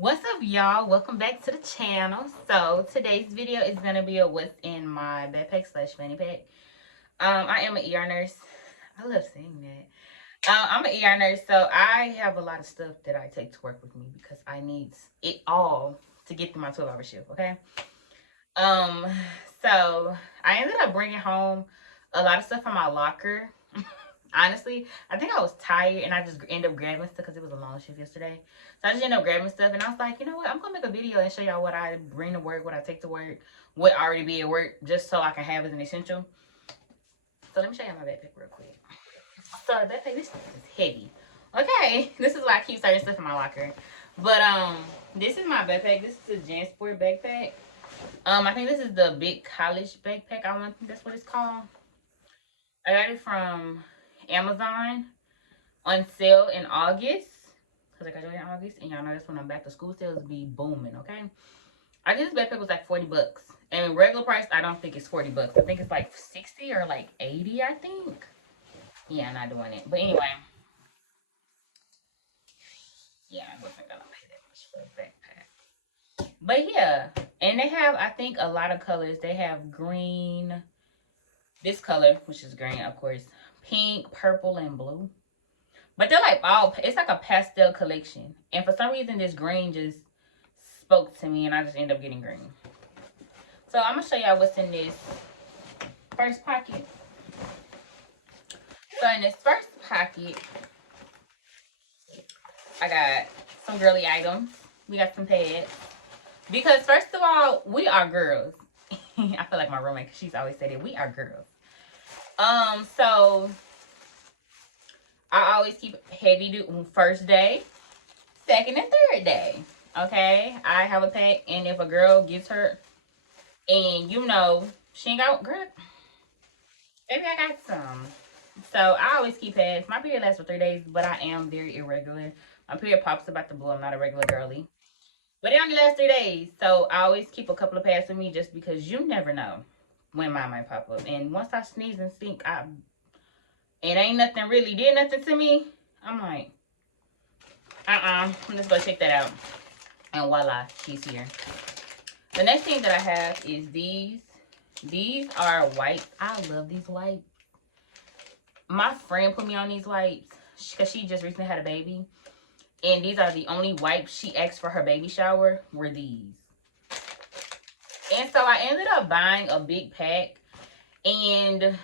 What's up, y'all? Welcome back to the channel. So today's video is gonna be a what's in my backpack slash fanny pack. I am an ER nurse. I love saying that. I'm an ER nurse, so I have a lot of stuff that I take to work with me because I need it all to get through my 12-hour shift. Okay. Um, so I ended up bringing home a lot of stuff from my locker. Honestly, I think I was tired and I just ended up grabbing stuff because it was a long shift yesterday. So I just ended up grabbing stuff and I was like, you know what? I'm gonna make a video and show y'all what I bring to work, what I take to work, what already be at work, just so I can have as an essential. So let me show y'all my backpack real quick. So the backpack, this is heavy. Okay, this is why I keep certain stuff in my locker. But this is my backpack. This is the JanSport backpack. I think this is the big college backpack. I think that's what it's called. I got it from Amazon on sale in August because I graduated in August, and y'all know that's when I'm back to school sales be booming. Okay, I think this backpack was like $40, and regular price I don't think it's $40. I think it's like 60 or like 80. I think. Yeah, I'm not doing it. But anyway, yeah, I wasn't gonna pay that much for a backpack. But yeah, and they have I think a lot of colors. They have green, this color which is green, of course, pink, purple, and blue. But they're like all, it's like a pastel collection. And for some reason, this green just spoke to me and I just ended up getting green. So I'm going to show y'all what's in this first pocket. So in this first pocket, I got some girly items. We got some pads. Because first of all, we are girls. I feel like my roommate, she's always said it. We are girls. So I always keep heavy duty first day, second and third day. Okay, I have a pack, and if a girl gets hurt, and you know she ain't got girl, maybe I got some. So I always keep pads. My period lasts for 3 days, but I am very irregular. My period pops about the blue. I'm not a regular girly, but it only lasts 3 days. So I always keep a couple of pads with me just because you never know when mine might pop up. And once I sneeze and stink, it ain't nothing really did nothing to me. I'm like, I'm just gonna check that out. And voila, she's here. The next thing that I have is these. These are wipes. I love these wipes. My friend put me on these wipes because she just recently had a baby. And these are the only wipes she asked for her baby shower were these. And so I ended up buying a big pack. And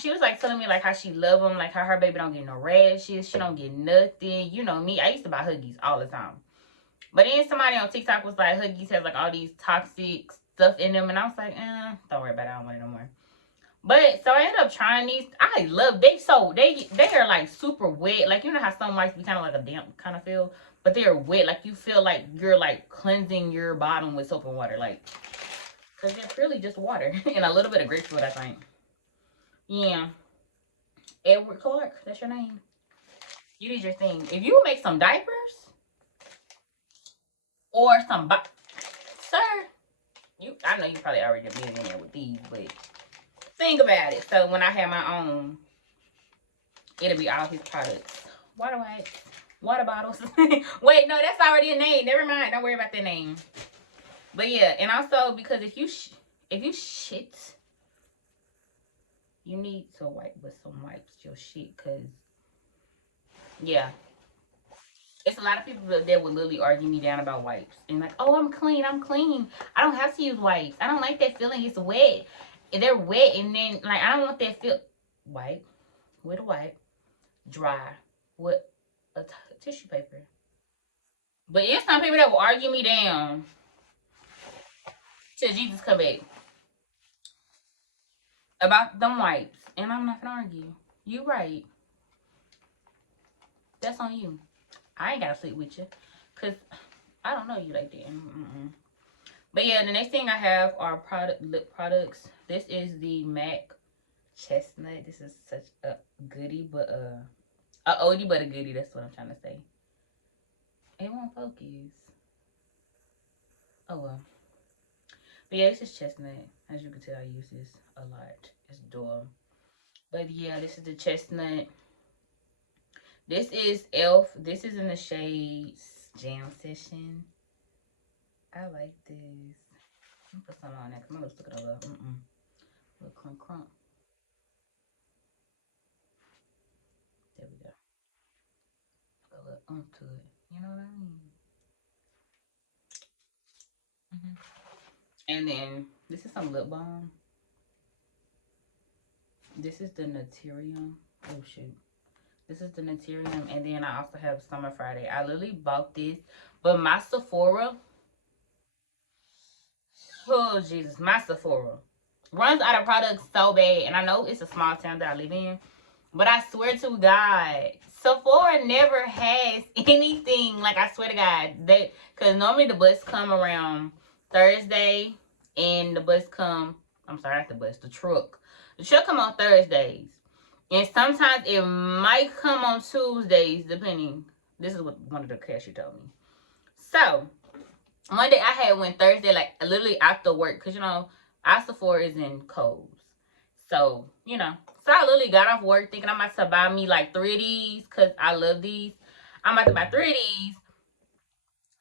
she was like telling me like how she love them, like how her baby don't get no rashes, she don't get nothing. You know me, I used to buy Huggies all the time. But then somebody on TikTok was like, Huggies has like all these toxic stuff in them. And I was like, don't worry about it. I don't want it no more. But so I ended up trying these. I love they are like super wet. Like you know how some wipes be kind of like a damp kind of feel, but they're wet. Like you feel like you're like cleansing your bottom with soap and water, like because they're purely just water and a little bit of grapefruit, I think. Yeah, Edward Clark, that's your name. You did your thing. If you make some diapers or some, sir, I know you probably already been in there with these, but think about it. So when I have my own, it'll be all his products. Water wipes, water bottles. Wait, no, that's already a name. Never mind. Don't worry about that name. But yeah, and also because if you shit, you need to wipe with some wipes your shit, cause yeah, it's a lot of people that would literally argue me down about wipes and like, oh, I'm clean. I don't have to use wipes. I don't like that feeling. It's wet. And they're wet, and then like I don't want that feel. Wipe with a wipe, dry with a tissue paper. But it's some people that will argue me down till Jesus come back about them wipes, and I'm not gonna argue. You right. That's on you. I ain't gotta sleep with you, cause I don't know you like that. But yeah, the next thing I have are lip products. This is the MAC Chestnut. This is such a goodie, but a oldie but a goodie. That's what I'm trying to say. It won't focus. Oh well. But yeah, this is Chestnut. As you can tell, I use this a lot. It's dull. But yeah, this is the Chestnut. This is e.l.f. This is in the shade Jam Session. I like this. Let me put some on that. Come on, let's look it up. Little crump crump. There we go. A little to it. You know what I mean? And then this is some lip balm. This is the Naturium. Oh shoot. This is the Naturium. And then I also have Summer Friday. I literally bought this. But my Sephora. Oh Jesus. My Sephora runs out of products so bad. And I know it's a small town that I live in. But I swear to God, Sephora never has anything. Like, I swear to God. Because normally the bus come around Thursday. And the bus come, I'm sorry, not the bus, the truck. The truck come on Thursdays. And sometimes it might come on Tuesdays, depending. This is what one of the cashier told me. So, one day I had went Thursday, like, literally after work. Because, you know, our Sephora is in Kohl's. So, you know. So, I literally got off work thinking I'm about to buy me, like, 3 of these. Because I love these. I'm about to buy 3 of these.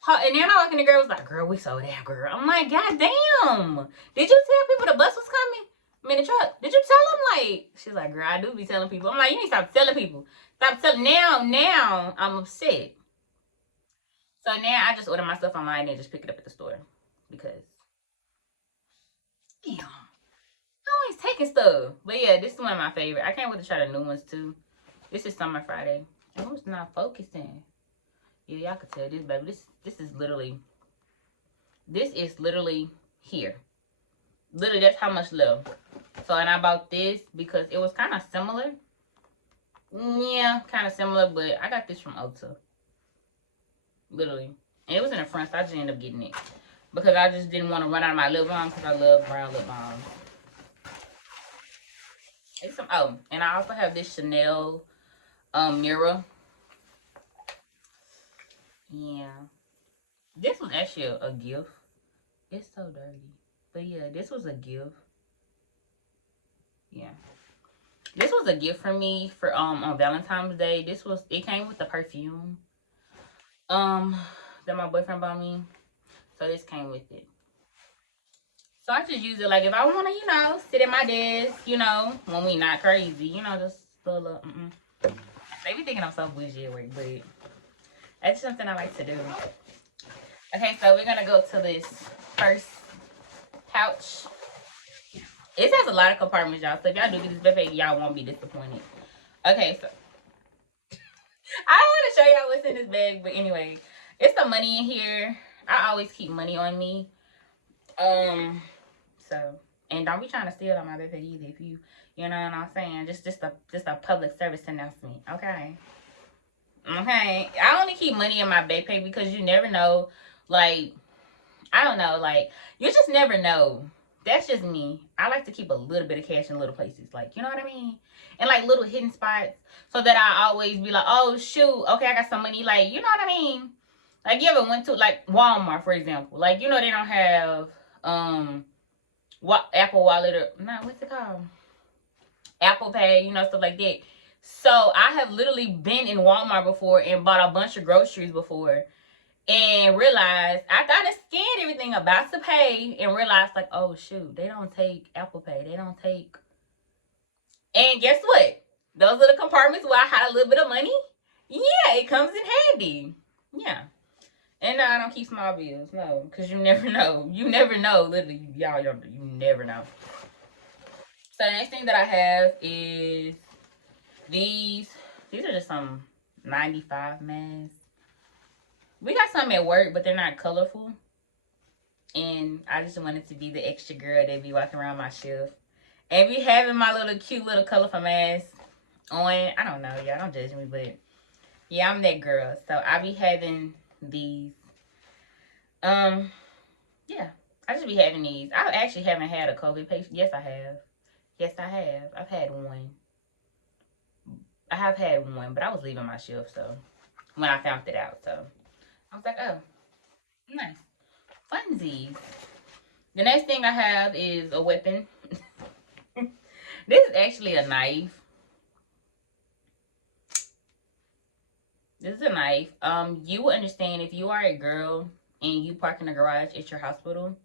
And then I walk in, the girl was like, girl, we sold out, girl. I'm like, God damn. Did you tell people the bus was coming? I mean, the truck. Did you tell them? Like, she's like, girl, I do be telling people. I'm like, you need to stop telling people. Stop telling. Now, I'm upset. So now I just order my stuff online and just pick it up at the store. Because, damn. I'm always taking stuff. But yeah, this is one of my favorite. I can't wait to try the new ones too. This is Summer Friday. Oh, it's not focusing. Yeah, y'all can tell this, baby. This is literally here. Literally, that's how much left. So, and I bought this because it was kind of similar. Yeah, kind of similar, but I got this from Ulta. Literally. And it was in the front, so I just ended up getting it. Because I just didn't want to run out of my lip balm because I love brown lip balm. And I also have this Chanel mirror. Yeah. This was actually a gift. It's so dirty. But yeah, this was a gift. Yeah. This was a gift for me for on Valentine's Day. It came with the perfume. That my boyfriend bought me. So this came with it. So I just use it like if I wanna, you know, sit at my desk, you know, when we not crazy, you know, just a little They be thinking I'm so bougie at work, but that's something I like to do. Okay, so we're gonna go to this first pouch. It has a lot of compartments, y'all. So if y'all do get this backpack, y'all won't be disappointed. Okay, so I don't want to show y'all what's in this bag, but anyway, it's some money in here. I always keep money on me. So, and don't be trying to steal on my backpack either. If you know what I'm saying, just a public service announcement. Okay. I only keep money in my backpack because you never know. Like, I don't know. Like, you just never know. That's just me. I like to keep a little bit of cash in little places. Like, you know what I mean? And like little hidden spots. So that I always be like, oh shoot, okay, I got some money. Like, you know what I mean? Like, you ever went to like Walmart, for example. Like, you know, they don't have Apple Wallet or what's it called? Apple Pay, you know, stuff like that. So I have literally been in Walmart before and bought a bunch of groceries before. And realized, after I scanned everything about to pay and realized, like, oh, shoot, they don't take Apple Pay. They don't take. And guess what? Those are the compartments where I had a little bit of money. Yeah, it comes in handy. Yeah. And no, I don't keep small bills. No, because you never know. You never know. Literally, y'all, you never know. So the next thing that I have is these. These are just some 95 masks. We got some at work, but they're not colorful. And I just wanted to be the extra girl that be walking around my shift. And be having my little cute little colorful mask on. I don't know, y'all. Don't judge me, but yeah, I'm that girl. So I be having these. Yeah. I just be having these. I actually haven't had a COVID patient. Yes, I have. Yes, I have. I've had one. I have had one, but I was leaving my shift, so when I found it out, so I was like, oh, nice. Funsies. The next thing I have is a weapon. This is actually a knife. This is a knife. You will understand if you are a girl and you park in the garage at your hospital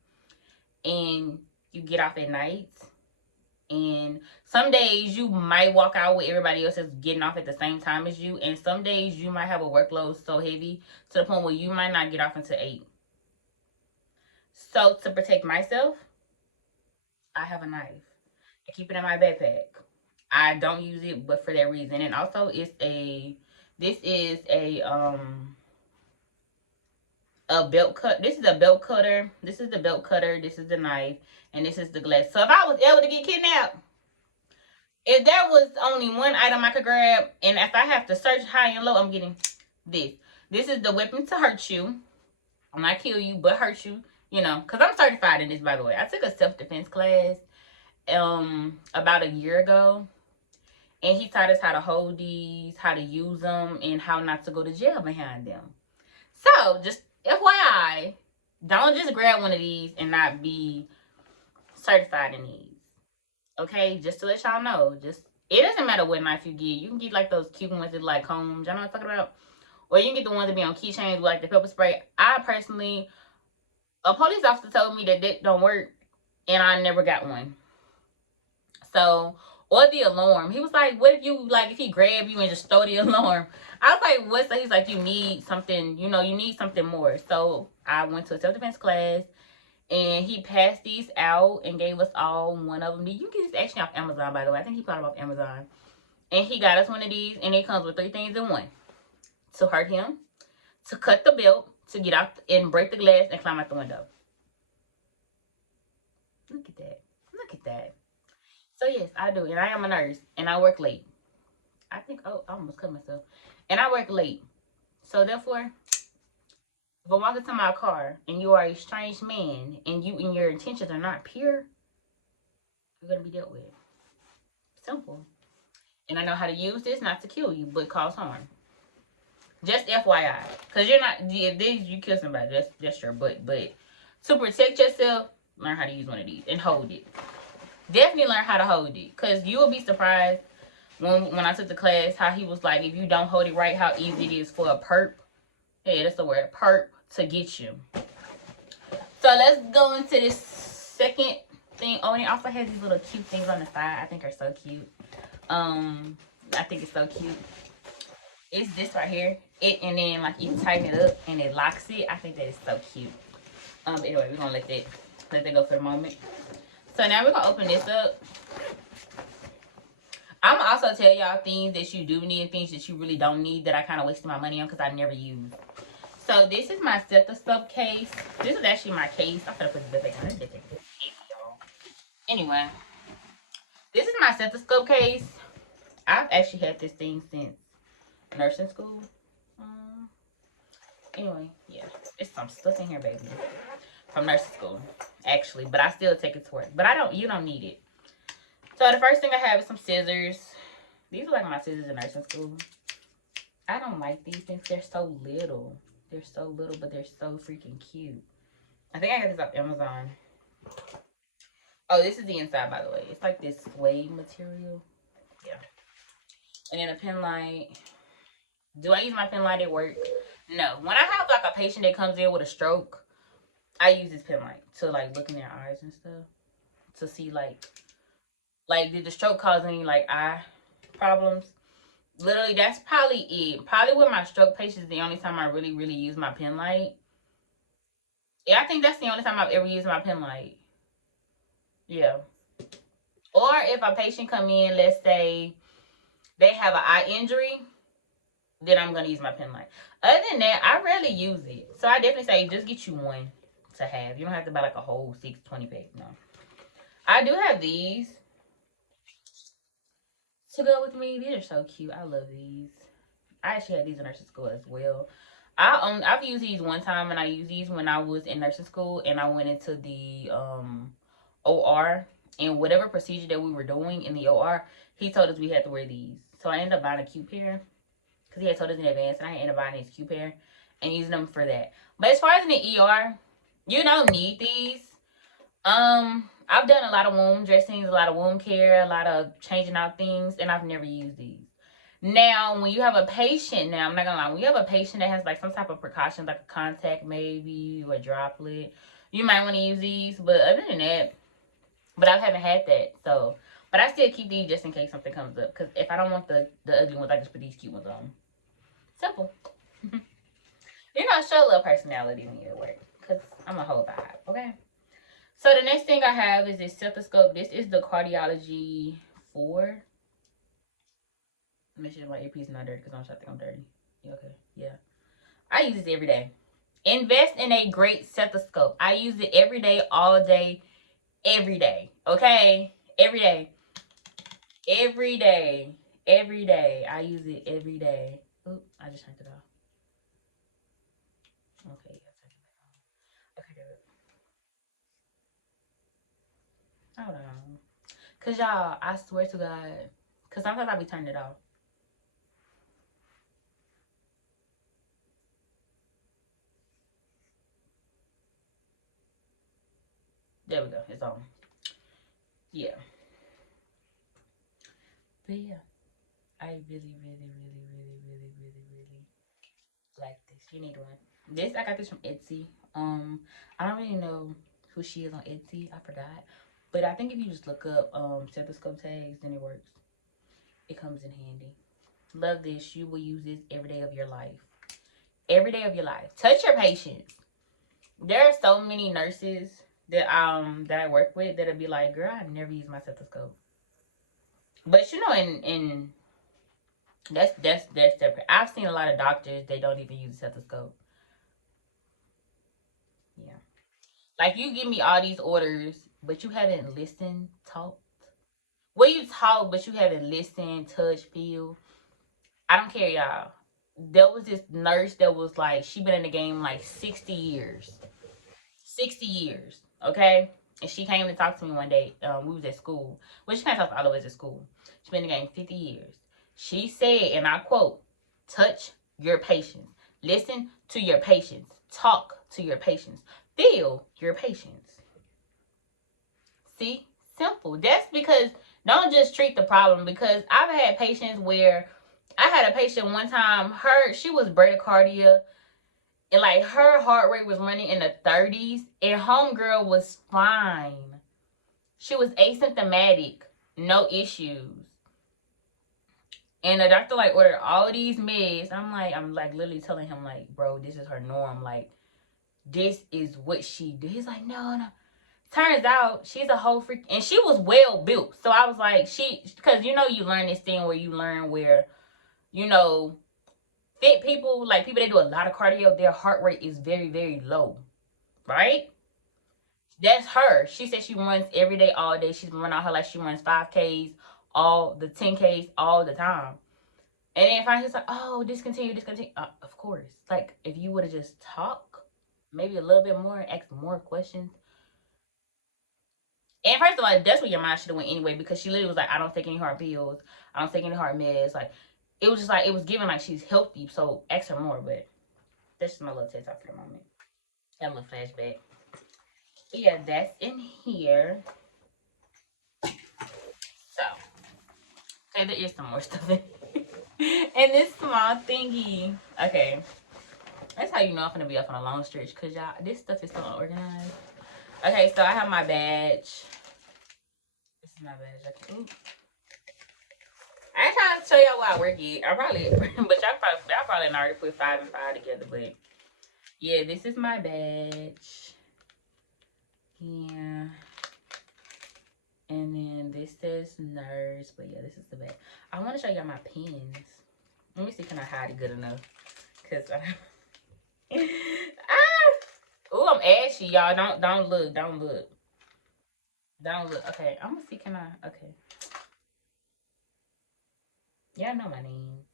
and you get off at night, and some days you might walk out with everybody else that's getting off at the same time as you, and some days you might have a workload so heavy to the point where you might not get off until 8. So to protect myself, I have a knife. I keep it in my backpack. I don't use it but for that reason. And also this is a belt cut. This is a belt cutter. This is the belt cutter. This is the knife. And this is the glass. So if I was able to get kidnapped, if there was only one item I could grab, and if I have to search high and low, I'm getting this. This is the weapon to hurt you. I'm not kill you, but hurt you. You know, because I'm certified in this, by the way. I took a self-defense class about a year ago. And he taught us how to hold these, how to use them, and how not to go to jail behind them. So, just FYI, don't just grab one of these and not be certified in these. Okay, just to let y'all know, it doesn't matter what knife you get. You can get like those cute ones that like combs. Y'all know what I'm talking about? Or you can get the ones that be on keychains with like the pepper spray. I personally, a police officer told me that don't work, and I never got one. So, or the alarm. He was like, what if you, like, if he grab you and just throw the alarm? I was like, what? So he's like, you need something, you need something more. So I went to a self-defense class, and he passed these out and gave us all one of them. You can get this actually off Amazon, by the way. I think he bought it off Amazon. And he got us one of these, and it comes with 3 things in one. To hurt him, to cut the belt, to get out and break the glass and climb out the window. Look at that. Look at that. So yes, I do. And I am a nurse, and I work late. I think, I almost cut myself. And I work late. So therefore, if I walk into my car and you are a strange man and your intentions are not pure, you're going to be dealt with. Simple. And I know how to use this not to kill you, but cause harm. Just FYI. Because you're not, if you kill somebody, that's sure. But to protect yourself, learn how to use one of these and hold it. Definitely learn how to hold it. Because you will be surprised when I took the class how he was like, if you don't hold it right, how easy it is for a perp. Yeah, that's the word, perp, to get you. So let's go into this second thing. Oh, and it also has these little cute things on the side. I think are so cute. I think it's so cute. It's this right here. And then like you tighten it up and it locks it. I think that is so cute. Anyway, we're gonna let that go for the moment. So now we're gonna open this up. I'm gonna also tell y'all things that you do need and things that you really don't need that I kind of wasted my money on because I never use. So this is my stethoscope case. This is actually my case. I'm gonna put this back on. Anyway, this is my stethoscope case. I've actually had this thing since nursing school. Anyway, yeah, there's some stuff in here, baby, from nursing school, actually. But I still take it to work. But you don't need it. So the first thing I have is some scissors. These are like my scissors in nursing school. I don't like these things. They're so little. They're so little, but they're so freaking cute. I think I got this off Amazon. Oh, this is the inside, by the way. It's like this suede material. Yeah. And then a pen light. Do I use my pen light at work? No. When I have like a patient that comes in with a stroke, I use this pen light to like look in their eyes and stuff. To see like did the stroke cause any like eye problems? Literally, that's probably it. Probably with my stroke patients, the only time I really, really use my pen light. Yeah, I think that's the only time I've ever used my pen light. Yeah. Or if a patient come in, let's say they have an eye injury, then I'm going to use my pen light. Other than that, I rarely use it. So I definitely say just get you one to have. You don't have to buy like a whole 620 pack. No. I do have these to go with me. These are so cute. I love these. I actually had these in nursing school as well. I've used these one time, and I used these when I was in nursing school, and I went into the OR, and whatever procedure that we were doing in the OR, he told us we had to wear these. So I ended up buying a cute pair because he had told us in advance, and I ended up buying these cute pair and using them for that. But as far as in the ER, you don't need these. I've done a lot of womb dressings, a lot of womb care, a lot of changing out things, and I've never used these. Now, when you have a patient, now I'm not gonna lie, when you have a patient that has like some type of precautions, like a contact maybe or a droplet, you might want to use these. But other than that, but I haven't had that, so. But I still keep these just in case something comes up. Because if I don't want the ugly ones, I just put these cute ones on. Simple. You know, show a little personality when you're at work. Because I'm a whole vibe, okay? So the next thing I have is this stethoscope. This is the Cardiology 4. Make sure my earpiece is not dirty because I'm trying to think I'm dirty. Okay, yeah. I use this every day. Invest in a great stethoscope. I use it every day, all day, every day. Okay? Every day. Every day. Every day. I use it every day. Oop, I just turned it off. Okay, okay, there we go. Hold on. Cause y'all, I swear to God, cause sometimes I be turning it off. There we go. It's on. Yeah. But yeah, I really like this. You need one. This I got this from Etsy. I don't really know who she is on Etsy. I forgot. But I think if you just look up stethoscope tags, then it works. It comes in handy. Love this. You will use this every day of your life. Every day of your life. Touch your patients. There are so many nurses that I work with that'll be like, girl, I never use my stethoscope. But you know, in that's separate. I've seen a lot of doctors, they don't even use a stethoscope. Yeah. Like you give me all these orders, but you haven't listened, talked. Well, you talk, but you haven't listened, touched, feel. I don't care, y'all. There was this nurse that was like, she been in the game like 60 years. 60 years, okay? And she came to talk to me one day. We was at school. Well, she can't talk to all of us at school. She been in the game 50 years. She said, and I quote, touch your patients. Listen to your patients. Talk to your patients. Feel your patients. See? Simple. That's because don't just treat the problem, because I've had patients where I had a patient one time, she was bradycardia, and like her heart rate was running in the 30s, and homegirl was fine. She was asymptomatic, no issues. And the doctor like ordered all these meds. I'm like literally telling him like, bro, this is her norm. Like, this is what she did. He's like, no. Turns out she's a whole freak, and she was well built. So I was like, because you know you learn this thing where you learn where, you know, fit people, like people that do a lot of cardio, their heart rate is very, very low, right? That's her. She said she runs every day, all day. She's been running all her life. She runs 5Ks, all the 10Ks, all the time. And then finally he's like, oh, discontinue. Of course. Like, if you would have just talked, maybe a little bit more, asked more questions. And first of all, that's what your mind should have went anyway, because she literally was like, I don't take any hard pills. I don't take any hard meds. Like, it was just like, it was given like she's healthy. So ask her more, but that's just my little TED talk for the moment. Got a little flashback. But yeah, that's in here. So, okay, there is some more stuff in and this small thingy. Okay. That's how you know I'm gonna be up on a long stretch, because y'all, this stuff is so unorganized. Okay, so I have my badge. This is my badge. Okay. Ooh. I ain't trying to show y'all where I work yet. I probably, but y'all probably already put 5 and 5 together. But yeah, this is my badge. Yeah. And then this says nurse. But yeah, this is the badge. I want to show y'all my pens. Let me see, can I hide it good enough? Cause oh, I'm ashy, y'all. Don't look. Don't look. Okay, I'm gonna see. Can I? Okay. Y'all know my name.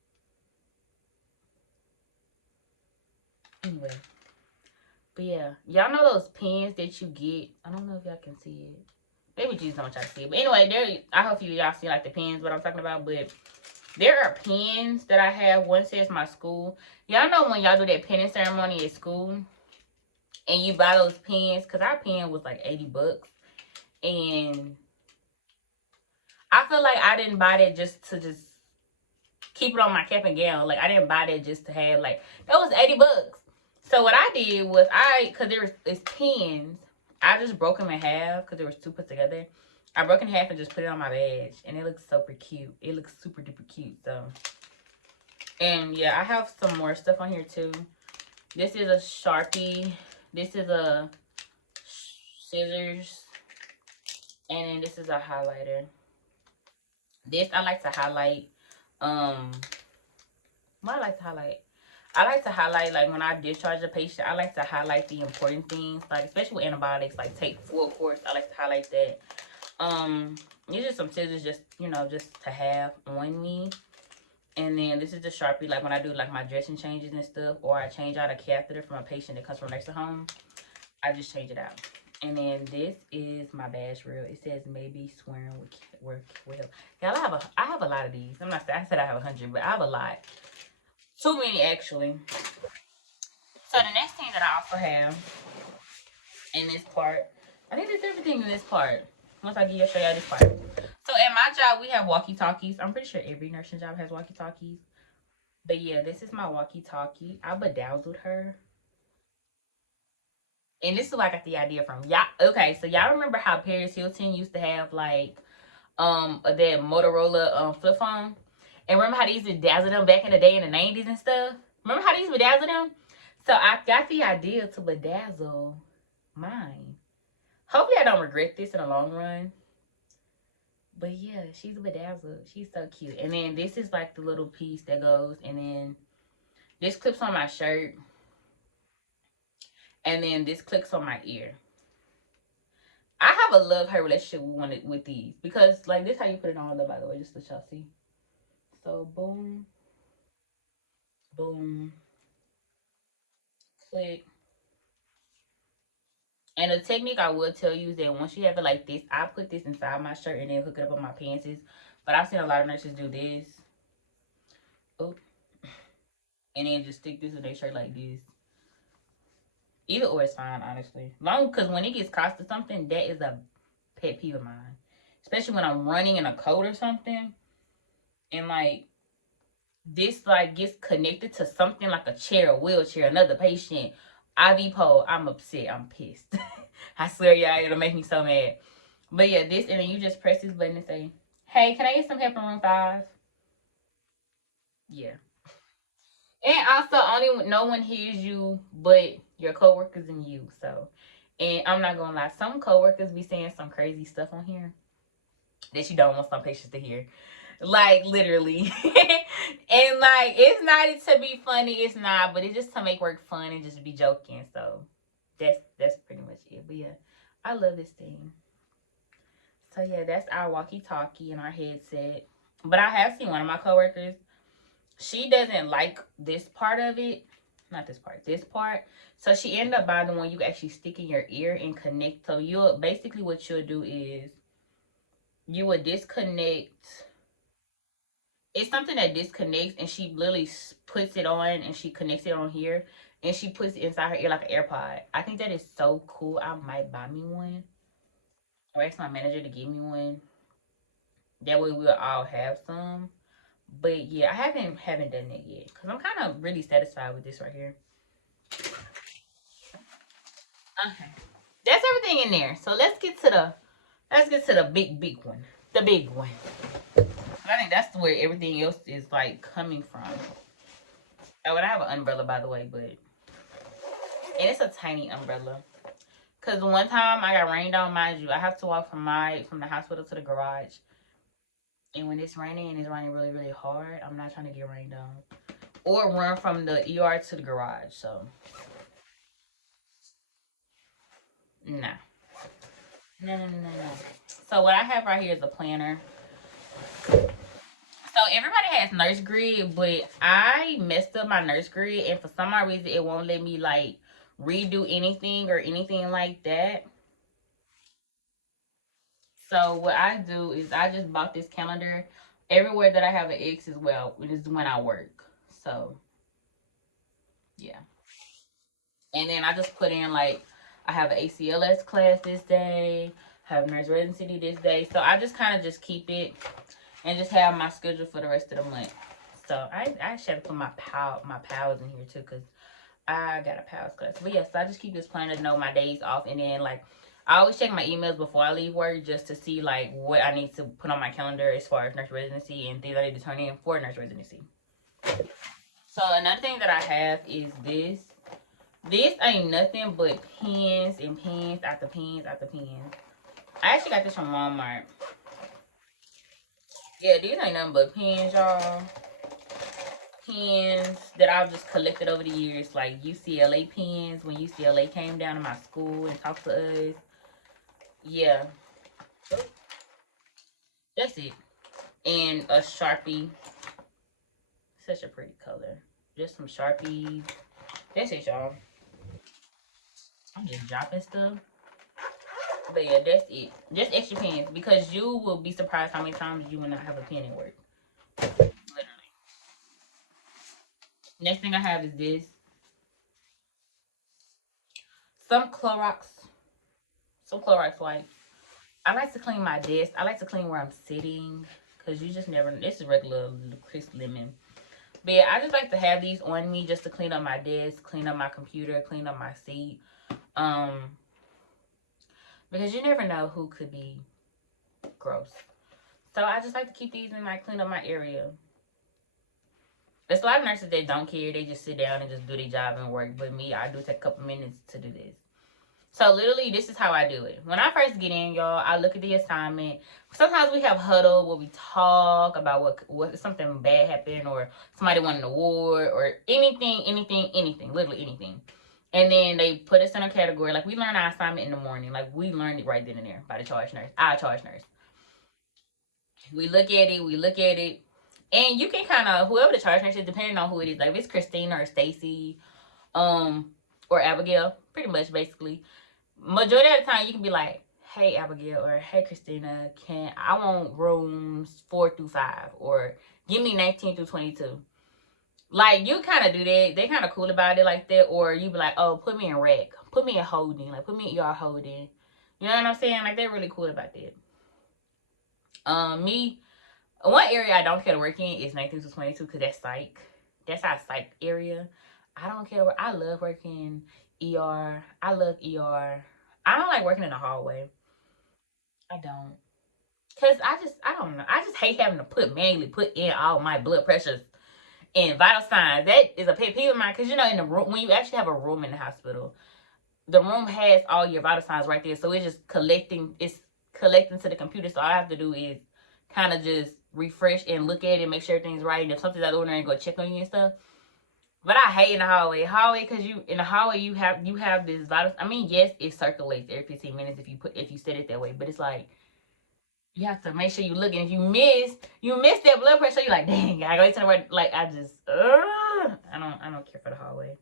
Anyway. But yeah, y'all know those pens that you get. I don't know if y'all can see it. Maybe just don't want y'all to see it. But anyway, I hope y'all see like the pens, what I'm talking about. But there are pens that I have. One says my school. Y'all know when y'all do that penning ceremony at school, and you buy those pens, because our pen was like $80. And I feel like I didn't buy that just to just keep it on my cap and gown. Like, I didn't buy that just to have, like, that was 80 bucks. So what I did was because it's pins, I just broke them in half because there was 2 put together. I broke in half and just put it on my badge, and it looks super cute. It looks super duper cute. So, and yeah, I have some more stuff on here too. This is a Sharpie. This is a scissors, and then this is a highlighter. This I like to highlight. What I like to highlight? I like to highlight, like, when I discharge a patient, I like to highlight the important things, like, especially with antibiotics, like, take full course. I like to highlight that. These are some scissors just, you know, just to have on me. And then this is the Sharpie, like, when I do, like, my dressing changes and stuff, or I change out a catheter from a patient that comes from nursing home, I just change it out. And then this is my badge reel. It says maybe swearing with help. Y'all, I have a lot of these. I said I have 100, but I have a lot. Too many, actually. So the next thing that I also have in this part, I think there's everything in this part. Once I show y'all this part. So at my job, we have walkie-talkies. I'm pretty sure every nursing job has walkie-talkies. But yeah, this is my walkie-talkie. I bedazzled her. And this is where I got the idea from. Y'all, okay, so y'all remember how Paris Hilton used to have, like, that Motorola flip phone? And remember how they used to bedazzle them back in the day in the 90s and stuff? Remember how they used to bedazzle them? So I got the idea to bedazzle mine. Hopefully I don't regret this in the long run. But yeah, she's bedazzled. She's so cute. And then this is like the little piece that goes. And then this clips on my shirt. And then this clicks on my ear. I have a love-hate relationship with these. Because, like, this is how you put it on, by the way. Just so y'all see. So, boom. Boom. Click. And the technique I will tell you is that once you have it like this, I put this inside my shirt and then hook it up on my pants. But I've seen a lot of nurses do this. Oh. And then just stick this in their shirt like this. Either or is fine, honestly. Long, because when it gets caught to something, that is a pet peeve of mine. Especially when I'm running in a coat or something. And, like, this, like, gets connected to something like a chair, a wheelchair, another patient, IV pole. I'm upset. I'm pissed. I swear, y'all, it'll make me so mad. But yeah, this, and then you just press this button and say, hey, can I get some help in room 5? Yeah. And also, no one hears you but your coworkers and you. So, and I'm not gonna lie, some coworkers be saying some crazy stuff on here that you don't want some patients to hear. Like, literally. And, like, it's not to be funny. It's not. But it's just to make work fun and just be joking. So, that's pretty much it. But, yeah, I love this thing. So, yeah, that's our walkie-talkie and our headset. But I have seen one of my coworkers. She doesn't like this part of it. Not this part. This part. So, she ended up buying the one you can actually stick in your ear and connect. So, basically what you'll do is you would disconnect. It's something that disconnects, and she literally puts it on, and she connects it on here, and she puts it inside her ear like an AirPod. I think that is so cool. I might buy me one, or ask my manager to give me one. That way we'll all have some. But yeah, I haven't done that yet, because I'm kind of really satisfied with this right here. Okay, that's everything in there. So let's get to the big one. The big one. I think that's where everything else is, like, coming from. Oh, and I have an umbrella, by the way, and it's a tiny umbrella. Because one time I got rained on, mind you, I have to walk from the hospital to the garage. And when it's raining, and it's raining really, really hard, I'm not trying to get rained on. Or run from the ER to the garage, so. Nah. No. So what I have right here is a planner. So everybody has Nurse Grid, but I messed up my Nurse Grid, and for some odd reason it won't let me, like, redo anything or anything like that. So what I do is I just bought this calendar. Everywhere that I have an X as well, it is when I work. So yeah. And then I just put in, like, I have an ACLS class this day, I have nurse residency this day. So I just kind of just keep it and just have my schedule for the rest of the month. So I should have put my pals in here too, because I got a pals class. But yes, I just keep this planner to know my days off, and then like I always check my emails before I leave work just to see like what I need to put on my calendar as far as nurse residency and things I need to turn in for nurse residency. So another thing that I have is this. This ain't nothing but pens and pens after pens after pens. I actually got this from Walmart. Yeah, these ain't nothing but pens, y'all. Pens that I've just collected over the years, like UCLA pens when UCLA came down to my school and talked to us. Yeah. That's it. And a Sharpie. Such a pretty color. Just some Sharpies. That's it, y'all. I'm just dropping stuff. But yeah, that's it. Just extra pens, because you will be surprised how many times you will not have a pen at work. Literally. Next thing I have is this. Some Clorox wipes. I like to clean my desk. I like to clean where I'm sitting, because you just never, this is regular crisp lemon. But yeah, I just like to have these on me just to clean up my desk, clean up my computer, clean up my seat. Because you never know who could be gross. So I just like to keep these and like clean up my area. There's a lot of nurses that don't care. They just sit down and just do their job and work. But me, I do take a couple minutes to do this. So literally, this is how I do it. When I first get in, y'all, I look at the assignment. Sometimes we have huddle where we talk about what something bad happened, or somebody won an award, or anything, literally anything. And then they put us in a category. Like, we learn our assignment in the morning. Like, we learned it right then and there by the charge nurse, our charge nurse. We look at it. And you can kind of, whoever the charge nurse is, depending on who it is. Like, if it's Christina or Stacy, or Abigail, pretty much, basically. Majority of the time, you can be like, hey, Abigail, or hey, Christina, I want rooms 4 through 5, or give me 19 through 22. Like, you kind of do that. They kind of cool about it like that. Or you be like, oh, put me in rec. Put me in holding. Like, put me in ER holding. You know what I'm saying? Like, they're really cool about that. One area I don't care to work in is 19 to 22, because that's psych. That's our psych area. I don't care. I love working ER. I love ER. I don't like working in the hallway. I don't. Because I don't know. I just hate having to manually put in all my blood pressures and vital signs. That is a pet peeve of mine, because, you know, in the room, when you actually have a room in the hospital, the room has all your vital signs right there. So it's just collecting to the computer. So all I have to do is kind of just refresh and look at it and make sure everything's right. And if something's out of order, and go check on you and stuff. But I hate in the hallway. Because in the hallway you have this vital. I mean, yes, it circulates every 15 minutes if you set it that way. But it's like, you have to make sure you look, and if you miss that blood pressure, you're like, dang, I go to the right. Like, I don't care for the hallway.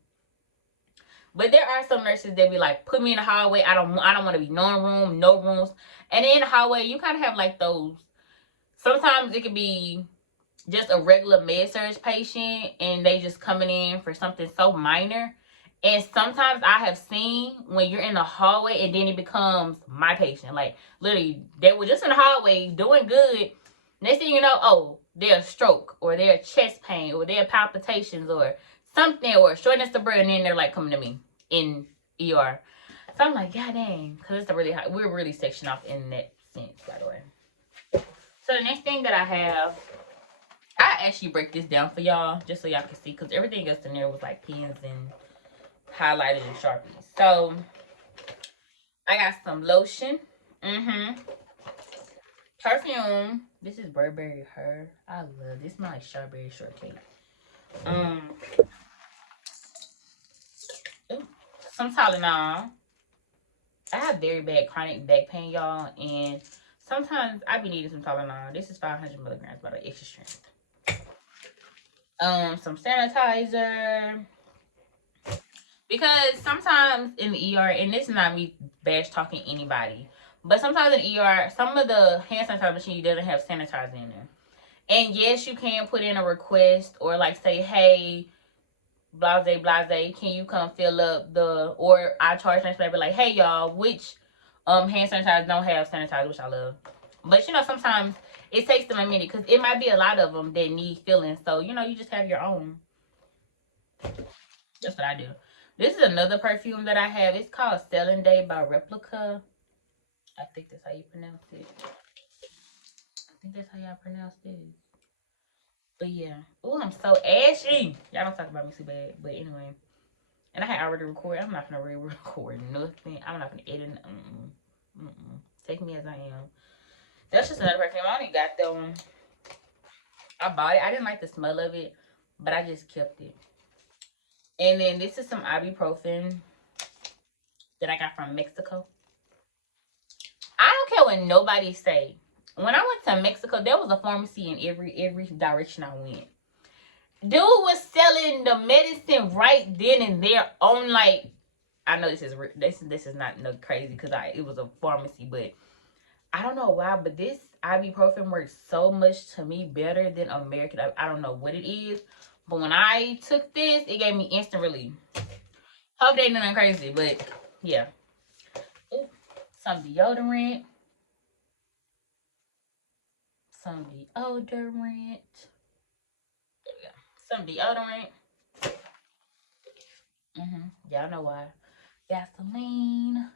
But there are some nurses that be like, put me in the hallway. I don't want to be no rooms. And then in the hallway, you kind of have like those. Sometimes it could be just a regular med-surg patient, and they just coming in for something so minor. And sometimes I have seen when you're in the hallway and then it becomes my patient. Like, literally, they were just in the hallway doing good. Next thing you know, oh, they're stroke, or they're chest pain, or they're palpitations, or something, or shortness of breath, and then they're like coming to me in ER. So I'm like, god dang, because it's we're really sectioned off in that sense, by the way. So the next thing that I have, I actually break this down for y'all just so y'all can see, because everything else in there was like pens and highlighters and Sharpies. So I got some lotion, perfume. This is Burberry Her. I love this. Smells like strawberry shortcake. Some Tylenol. I have very bad chronic back pain, y'all, and sometimes I be needing some Tylenol. This is 500 milligrams, by the extra strength. Some sanitizer. Because sometimes in the ER, and this is not me bash talking anybody, but sometimes in the ER, some of the hand sanitizer machine doesn't have sanitizer in there. And yes, you can put in a request, or like say, hey, blase, can you come fill up or I charge nurse maybe like, hey y'all, which hand sanitizer don't have sanitizer, which I love. But you know, sometimes it takes them a minute because it might be a lot of them that need filling. So, you know, you just have your own. That's what I do. This is another perfume that I have. It's called Selling Day by Replica. I think that's how you pronounce it. I think that's how y'all pronounce it. But yeah. Oh, I'm so ashy. Y'all don't talk about me too bad. But anyway. And I had already recorded. I'm not gonna re-record nothing. I'm not gonna edit. Take me as I am. That's just another perfume. I only got that one. I bought it. I didn't like the smell of it, but I just kept it. And then this is some ibuprofen that I got from Mexico. I don't care what nobody say. When I went to Mexico, there was a pharmacy in every direction I went. Dude was selling the medicine right then and there on, like, I know this is not no crazy because it was a pharmacy, but I don't know why, but this ibuprofen works so much to me better than American. I don't know what it is, but when I took this, it gave me instant relief. Hope they ain't nothing crazy, but yeah. Ooh, some deodorant. Some deodorant. There we go. Some deodorant. Y'all know why. Vaseline.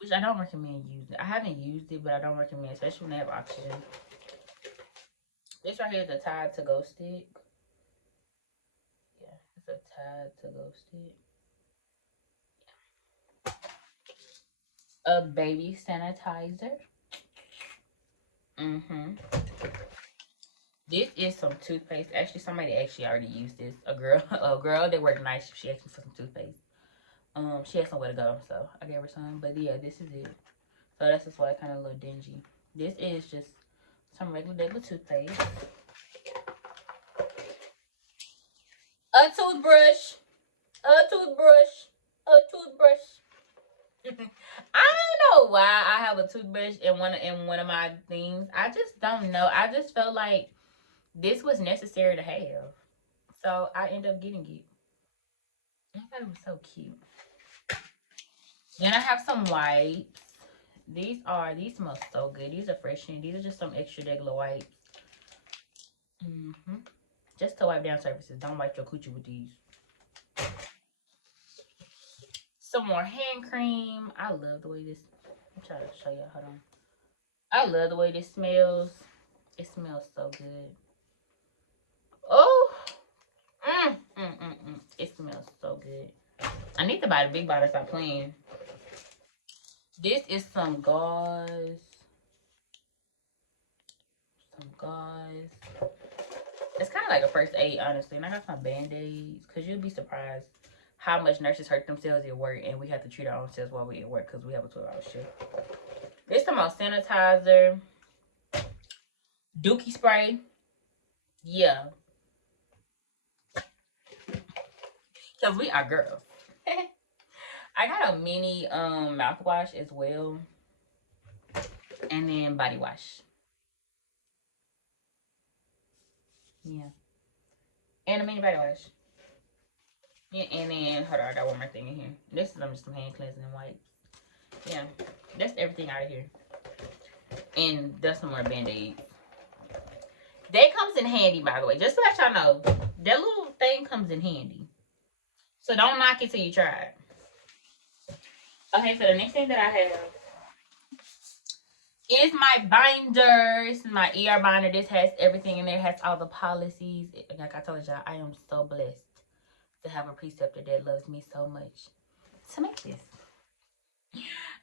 Which I don't recommend using. I haven't used it, but I don't recommend, especially when they have oxygen. This right here is a Tide to Go stick. Yeah, it's a Tide to Go stick. Yeah. A baby sanitizer. This is some toothpaste. Actually, somebody already used this. A girl that worked night shift. She asked me for some toothpaste. She had somewhere to go, so I gave her some. But yeah, this is it. So that's just why it's kind of a little dingy. This is just some regular toothpaste. A toothbrush. I don't know why I have a toothbrush in one of my things. I just don't know. I just felt like this was necessary to have, so I ended up getting it. I thought it was so cute. Then I have some wipes. These smell so good. These are fresh and these are just some extra regular wipes. Just to wipe down surfaces. Don't wipe your coochie with these. Some more hand cream. I love the way this. I'm trying to show you. Hold on. I love the way this smells. It smells so good. Oh. It smells so good. I need to buy the big bottle. Stop playing. This is some gauze. It's kind of like a first aid, honestly. And I got some band-aids. Because you'll be surprised how much nurses hurt themselves at work. And we have to treat our own selves while we're at work. Because we have a 12-hour shift. This some more sanitizer. Dookie spray. Yeah. Because we are girls. I got a mini mouthwash as well. And then body wash. Yeah. And a mini body wash. Yeah, and then, hold on, I got one more thing in here. This is just some hand cleansing wipes. Yeah, that's everything out of here. And that's some more Band-Aids. That comes in handy, by the way. Just to let y'all know, that little thing comes in handy. So don't knock it till you try it. Okay, so the next thing that I have is my binder. This is my ER binder. This has everything in there. It has all the policies. Like I told y'all, I am so blessed to have a preceptor that loves me so much to make this.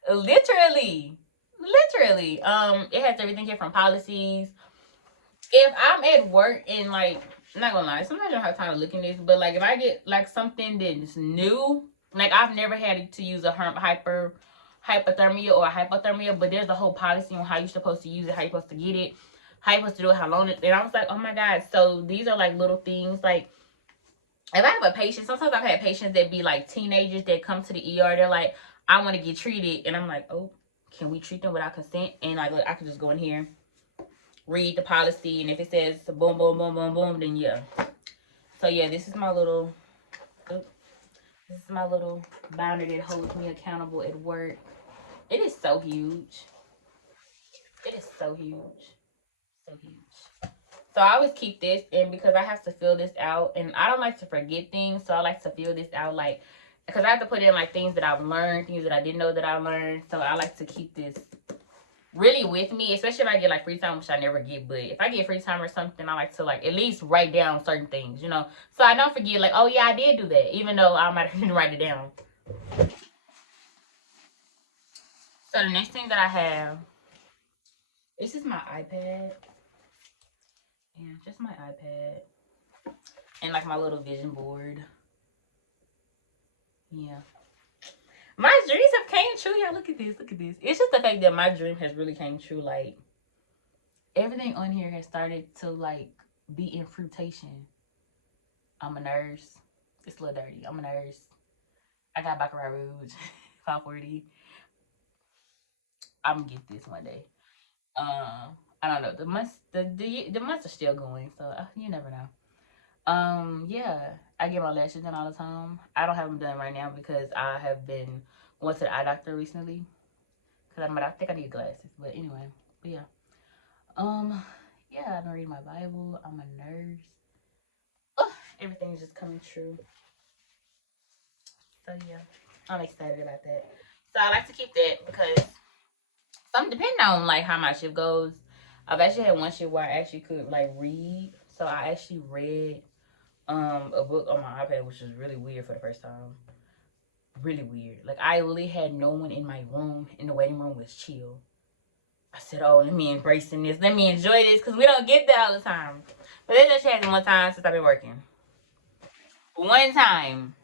Literally. It has everything here from policies. If I'm at work and, like, I'm not gonna lie, sometimes I don't have time to look in this, but like if I get like something that's new, like I've never had to use a hypothermia or a hypothermia, but there's a whole policy on how you're supposed to use it, how you're supposed to get it, how you're supposed to do it, how long it. And I was like, oh my god. So these are like little things. Like if I have a patient, sometimes I've had patients that be like teenagers that come to the ER, they're like, I want to get treated, and I'm like, oh, can we treat them without consent? And like, look, I can just go in here, read the policy, and if it says boom, boom, boom, boom, boom, then yeah. So yeah, this is my little binder that holds me accountable at work. It is so huge. It is so huge. So huge. So I always keep this, and because I have to fill this out, and I don't like to forget things, so I like to fill this out, like, because I have to put in like things that I've learned, things that I didn't know that I learned. So I like to keep this really with me, especially if I get like free time, which I never get. But if I get free time or something, I like to like at least write down certain things, you know, so I don't forget. Like, oh yeah, I did do that, even though I might have didn't write it down. So the next thing that I have, this is my iPad. Yeah, just my iPad and like my little vision board. Yeah. My dreams have came true. Yeah, look at this. Look at this. It's just the fact that my dream has really came true. Like, everything on here has started to, like, be in fruitation. I'm a nurse. It's a little dirty. I'm a nurse. I got Baccarat Rouge. 540. I'm gonna get this one day. I don't know. The months are still going, so you never know. Yeah, I get my lashes done all the time. I don't have them done right now because I have been going to the eye doctor recently. Cause I think I need glasses. But anyway, but yeah. Yeah, I've been reading my Bible. I'm a nurse. Ugh, everything's just coming true. So yeah, I'm excited about that. So I like to keep that because some depending on like how my shift goes. I've actually had one shift where I actually could like read. So I actually read a book on my iPad, which was really weird for the first time. Really weird. Like I really had no one in my room, and the waiting room was chill. I said, "Oh, let me embrace in this. Let me enjoy this, because we don't get that all the time." But that just happened one time since I've been working. One time.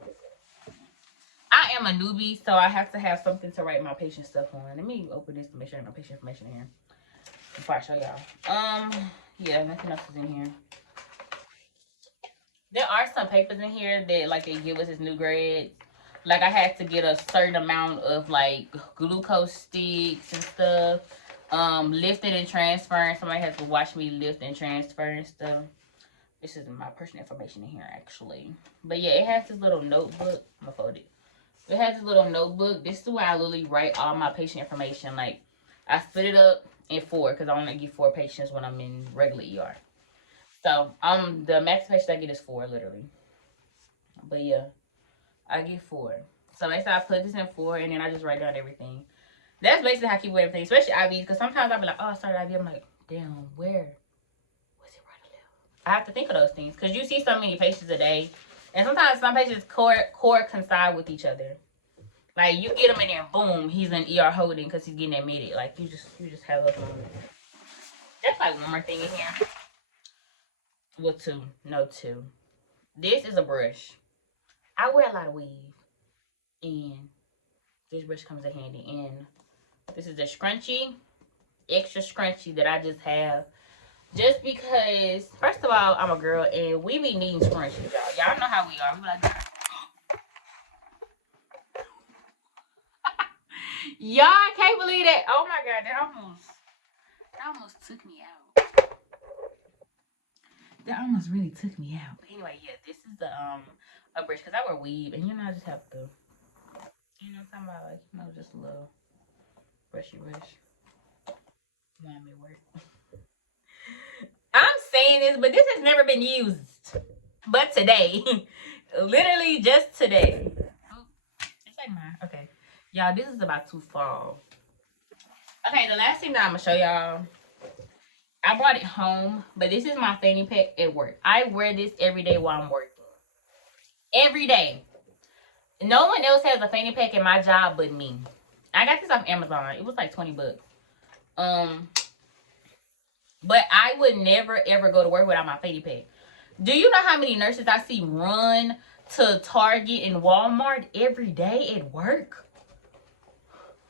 I am a newbie, so I have to have something to write my patient stuff on. Let me open this to make sure I have my patient information in here before I show y'all. Yeah, nothing else is in here. There are some papers in here that like they give us as new grades. Like I had to get a certain amount of like glucose sticks and stuff. Lifting and transferring. Somebody has to watch me lift and transfer and stuff. This is my personal information in here actually. But yeah, it has this little notebook. I'm gonna fold it. It has this little notebook. This is where I literally write all my patient information. Like I split it up in 4 because I want to get 4 patients when I'm in regular ER. So the max patient I get is 4 literally. But yeah, I get 4. So basically I put this in 4 and then I just write down everything. That's basically how I keep everything, especially IVs, because sometimes I'll be like, oh, I started IV. I'm like, damn, where? Was it right or left? I have to think of those things because you see so many patients a day. And sometimes some patients core coincide with each other. Like you get him in there, boom, he's in ER holding because he's getting admitted. Like you just have those moments. There's like one more thing in here. Well, 2, no 2. This is a brush. I wear a lot of weave, and this brush comes in handy. And this is a scrunchie, extra scrunchie that I just have. Just because, first of all, I'm a girl and we be needing scrunchies, y'all. Y'all know how we are. We like, y'all, I can't believe that. Oh my god, that almost took me out. That almost really took me out. But anyway, yeah, this is the a brush because I wear weave, and I just have to, what I'm talking about, like, just a little brushy brush. Want me work? I'm saying this, but this has never been used. But today, literally just today. Oh, it's like mine. Okay, y'all, this is about to fall. Okay, the last thing that I'm gonna show y'all, I brought it home, but this is my fanny pack at work. I wear this every day while I'm working. Every day. No one else has a fanny pack in my job but me. I got this off Amazon. It was like 20 bucks. But I would never ever go to work without my fanny pack. Do you know how many nurses I see run to Target and Walmart every day at work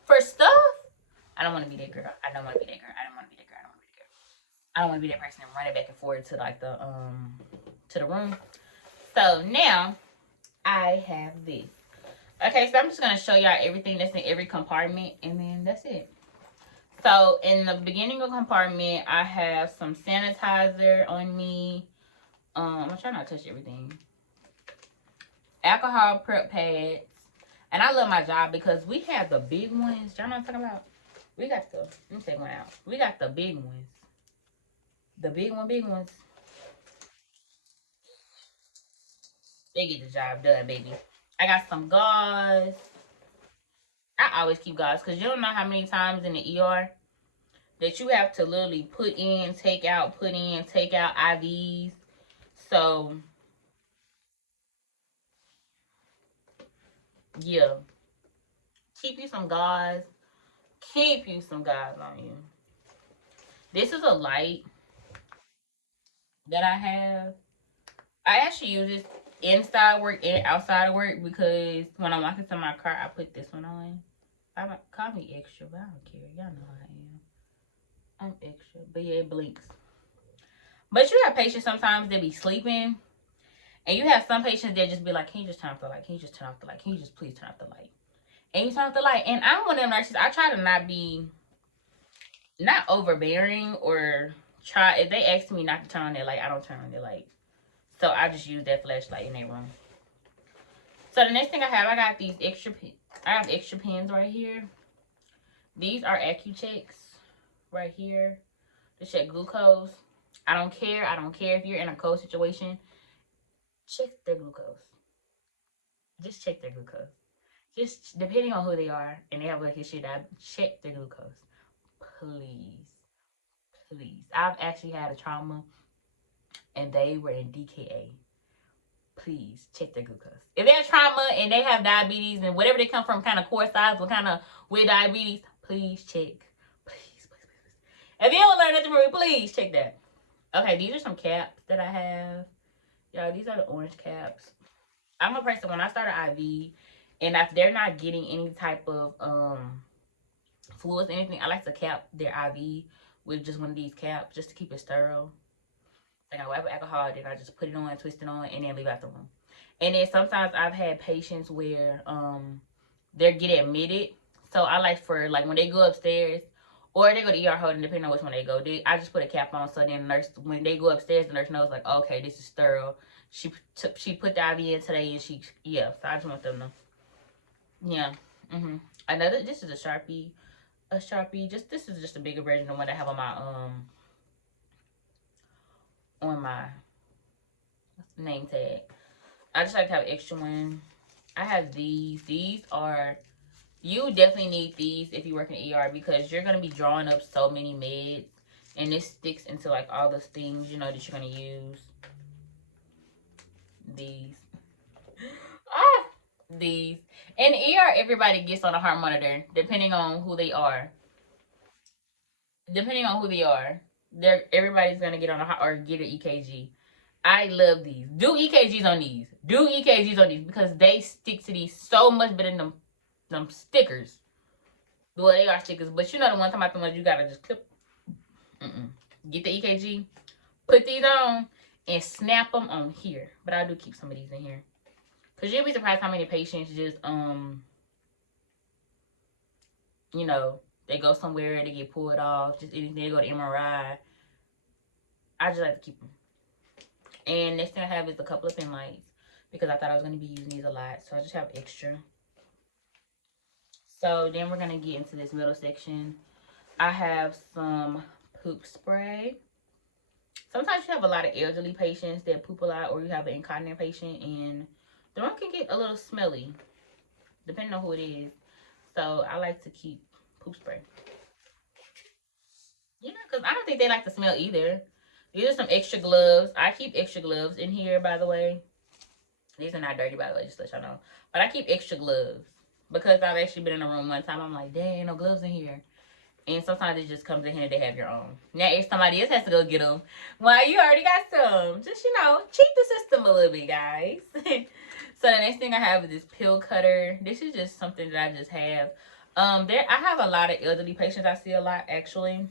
for stuff? I don't want to be that girl. I don't want to be that girl. I don't want to be that girl. I don't want to be that girl. I don't want to be that person and running back and forth to like to the room. So now I have this. Okay, so I'm just gonna show y'all everything that's in every compartment, and then that's it. So in the beginning of the compartment, I have some sanitizer on me. I'm gonna try not to touch everything. Alcohol prep pads. And I love my job because we have the big ones. Y'all know what I'm talking about? We got the, let me take one out. We got the big ones. The big ones. They get the job done, baby. I got some gauze. I always keep gauze because you don't know how many times in the ER that you have to literally put in, take out, put in, take out IVs. So, yeah. Keep you some gauze. Keep you some gauze on you. This is a light that I have. I actually use this inside work and outside of work because when I'm walking to my car, I put this one on. Call me extra, but I don't care. Y'all know how I am. I'm extra. But yeah, it blinks. But you have patients sometimes that be sleeping. And you have some patients that just be like, can you just turn off the light? Can you just turn off the light? Can you just please turn off the light? And you turn off the light. And I'm one of them nurses. I try to not be, not overbearing or try. If they ask me not to turn on their light, I don't turn on their light. So I just use that flashlight in their room. So the next thing I got these extra pens. I have extra pens right here. These are Accu-Checks right here to check glucose. I don't care. I don't care if you're in a cold situation. Check their glucose. Just check their glucose. Just depending on who they are and they have a history, check their glucose. Please. Please. I've actually had a trauma and they were in DKA. Please check their glucose. If they have trauma and they have diabetes and whatever they come from, kind of core size, what kind of with diabetes, please check. Please, please, please. If you don't learn nothing from me, please check that. Okay, these are some caps that I have. Y'all, these are the orange caps. I'm a person, when I start an IV, and if they're not getting any type of fluids, anything, I like to cap their IV with just one of these caps just to keep it sterile. Like I wipe with alcohol, then I just put it on, twist it on, and then leave out the room. And then sometimes I've had patients where they get admitted. So I like for, like, when they go upstairs or they go to ER holding, depending on which one they go, I just put a cap on so then the nurse, when they go upstairs, the nurse knows, like, okay, this is sterile. She put the IV in today and so I just want them to, yeah. This is a Sharpie. This is just a bigger version of what I have on my name tag. I just like to have an extra one. I have these. You definitely need these if you work in ER because you're going to be drawing up so many meds. And this sticks into, like, all those things, you know, that you're going to use. These. These. In ER, everybody gets on a heart monitor, depending on who they are. Everybody's going to get on a heart or get an EKG. I love these. Do EKGs on these. Because they stick to these so much better than them stickers. Well, they are stickers, but you know the one time about the ones you gotta just clip. Get the EKG, put these on, and snap them on here. But I do keep some of these in here. Because you'll be surprised how many patients just, you know, they go somewhere, they get pulled off, just anything, they go to MRI. I just like to keep them. And next thing I have is a couple of pen lights because I thought I was going to be using these a lot. So I just have extra. So then we're going to get into this middle section. I have some poop spray. Sometimes you have a lot of elderly patients that poop a lot, or you have an incontinent patient and the room can get a little smelly depending on who it is. So I like to keep poop spray. Yeah, because I don't think they like the smell either. These are some extra gloves. I keep extra gloves in here, by the way. These are not dirty, by the way, just to let y'all know. But I keep extra gloves because I've actually been in a room one time. I'm like, dang, no gloves in here. And sometimes it just comes in here, they have your own. Now, if somebody else has to go get them, well, you already got some. Just, you know, cheat the system a little bit, guys. So the next thing I have is this pill cutter. This is just something that I just have. I have a lot of elderly patients I see a lot, actually.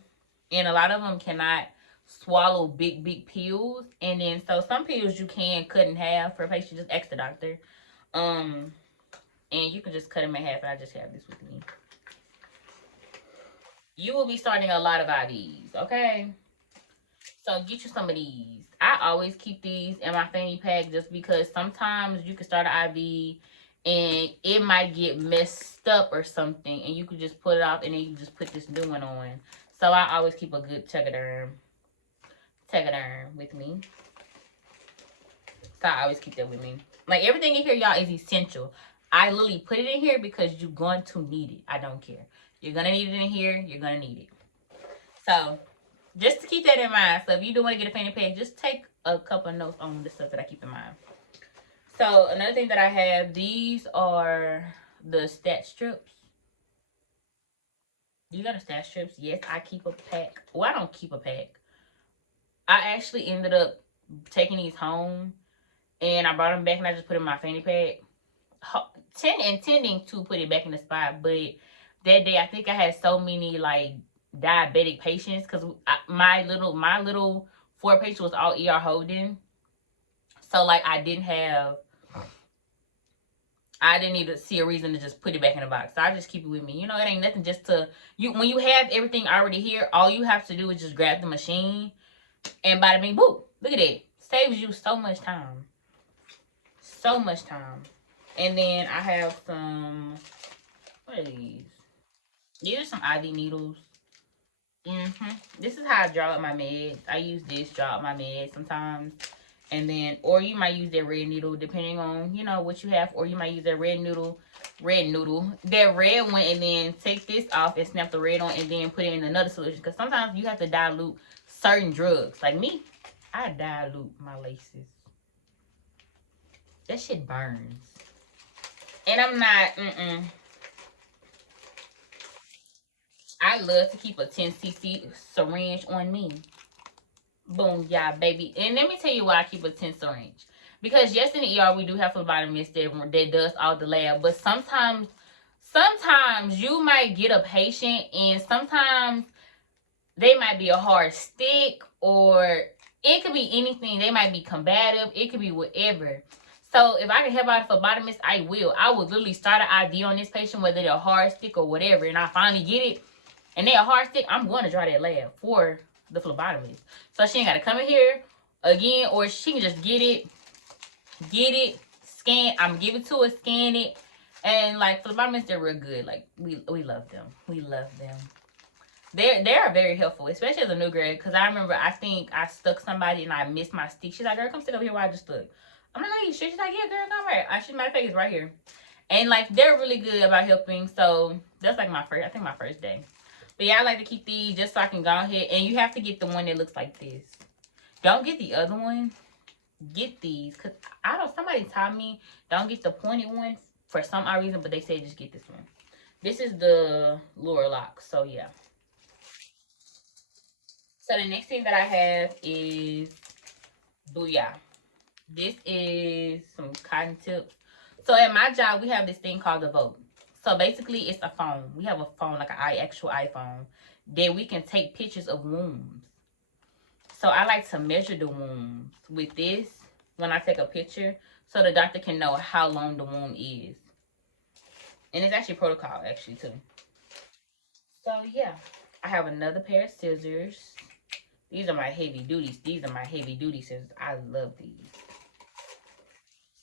And a lot of them cannot swallow big pills. And then, so some pills you can cut in half for a patient. Just ask the doctor. And you can just cut them in half. And I just have this with me. You will be starting a lot of IVs, okay? So get you some of these. I always keep these in my fanny pack just because sometimes you can start an IV and it might get messed up or something, and you could just put it off, and then you just put this new one on. So I always keep a good Tegaderm with me. So I always keep that with me. Like, everything in here, y'all, is essential. I literally put it in here because you're going to need it. I don't care. You're going to need it in here. You're going to need it. So, just to keep that in mind. So, if you do want to get a fanny pack, just take a couple of notes on the stuff that I keep in mind. So, another thing that I have, these are the stat strips. You got a stat strips? Yes, I keep a pack. Well, I don't keep a pack. I actually ended up taking these home, and I brought them back, and I just put in my fanny pack. Intending to put it back in the spot, but that day I think I had so many like diabetic patients because my little 4 patient was all ER holding, so like I didn't need to see a reason to just put it back in the box. So I just keep it with me. You know, it ain't nothing just to you when you have everything already here. All you have to do is just grab the machine, and bada bing boop. Look at that. Saves you so much time. So much time. And then I have some, what are these? These are some IV needles. This is how I draw up my meds. I use this, draw up my meds sometimes. And then, or you might use that red needle, depending on, you know, what you have. Or you might use that red noodle, that red one, and then take this off and snap the red on, and then put it in another solution. Because sometimes you have to dilute certain drugs. Like me, I dilute my laces. That shit burns. And I'm not, I love to keep a 10cc syringe on me. Boom, yeah, baby. And let me tell you why I keep a 10 syringe. Because yes, in the ER, we do have phlebotomists that does all the lab. But sometimes you might get a patient, and sometimes they might be a hard stick, or it could be anything. They might be combative. It could be whatever. So if I can help out a phlebotomist, I will. I would literally start an ID on this patient, whether they're a hard stick or whatever, and I finally get it, and they're a hard stick, I'm going to draw that lab for the phlebotomist. So she ain't got to come in here again, or she can just get it, scan. I'm going to give it to her, scan it, and like phlebotomists, they're real good. Like we love them. We love them. They are very helpful, especially as a new grad. Because I remember, I think I stuck somebody and I missed my stick. She's like, girl, come sit over here while I just stuck. I'm like, are you sure? She's like, yeah, girl, come right. Matter of fact, it's right here. And like, they're really good about helping. So that's like my first day. But yeah, I like to keep these just so I can go ahead. And you have to get the one that looks like this. Don't get the other one. Get these. Because somebody taught me, don't get the pointed ones for some odd reason. But they say just get this one. This is the Loralox. So yeah. So the next thing that I have is Booyah. This is some cotton tips. So at my job, we have this thing called the Vote. So basically, it's a phone. We have a phone, like an actual iPhone, that we can take pictures of wounds. So I like to measure the wounds with this when I take a picture, so the doctor can know how long the wound is. And it's actually protocol, actually, too. So yeah, I have another pair of scissors. These are my heavy duties. These are my heavy duty scissors. I love these.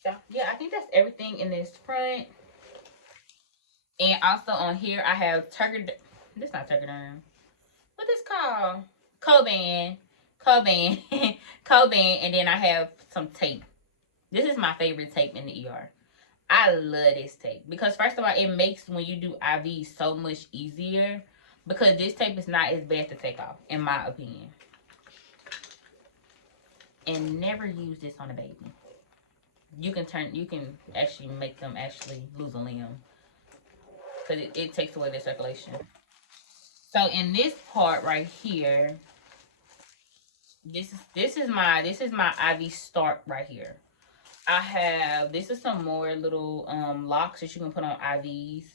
So yeah, I think that's everything in this front. And also on here, I have this is not Turkiderm. What is this called? Coban. And then I have some tape. This is my favorite tape in the ER. I love this tape. Because first of all, it makes when you do IV so much easier. Because this tape is not as bad to take off, in my opinion. And never use this on a baby. You can actually make them actually lose a limb. Because it takes away their circulation. So in this part right here, this is my IV start right here. This is some more little locks that you can put on IVs.